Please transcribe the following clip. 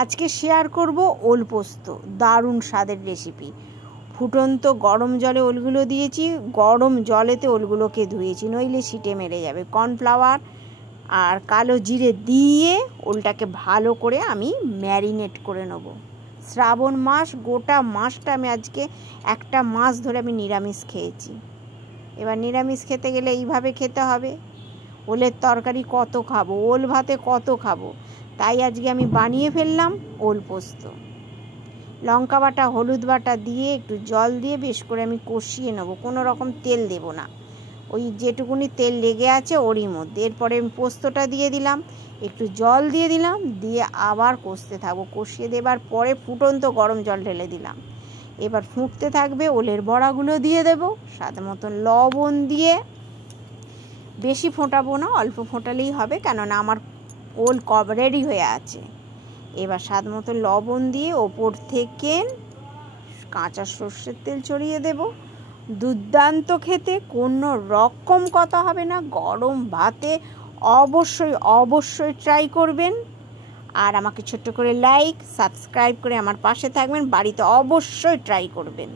আজকে শেয়ার করব ওল পোস্ত, দারুণ স্বাদের রেসিপি। ফুটন্ত গরম জলে ওলগুলো দিয়েছি, গরম জলেতে ওলগুলোকে ধুয়েছি, নইলে সিটে মেরে যাবে। কর্নফ্লাওয়ার আর কালো জিরে দিয়ে ওলটাকে ভালো করে আমি ম্যারিনেট করে নেব। শ্রাবণ মাস, গোটা মাসটা আমি আজকে একটা মাস ধরে আমি নিরামিষ খেয়েছি। এবার নিরামিষ খেতে গেলে এইভাবে খেতে হবে। ওলের তরকারি কত খাবো, ওল ভাতে কত খাবো, তাই আজকে আমি বানিয়ে ফেললাম ওল পোস্ত। লঙ্কা বাটা, হলুদ বাটা দিয়ে একটু জল দিয়ে বেশ করে আমি কষিয়ে নেব, কোনো রকম তেল দেব না, ওই যেটুকুনি তেল লেগে আছে ওরই মধ্যে। এরপরে আমি পোস্তটা দিয়ে দিলাম, একটু জল দিয়ে দিলাম, দিয়ে আবার কষতে থাকবো। কষিয়ে দেবার পরে ফুটন্ত গরম জল ঢেলে দিলাম। এবার ফুটতে থাকবে, ওলের বড়াগুলো দিয়ে দেব, স্বাদ মতন লবণ দিয়ে, বেশি ফোটাবো না, অল্প ফোটালেই হবে, কেননা আমার ওল রেডি হয়ে আছে। এবার স্বাদ মতো লবণ দিয়ে ওপর থেকে কাঁচা সর্ষের তেল ছড়িয়ে দেব। দুর্দান্ত খেতে, কোনো রকম কথা হবে না। গরম ভাতে অবশ্যই ট্রাই করবেন। আর আমাকে ছোট্ট করে লাইক, সাবস্ক্রাইব করে আমার পাশে থাকবেন। বাড়িতে অবশ্যই ট্রাই করবেন।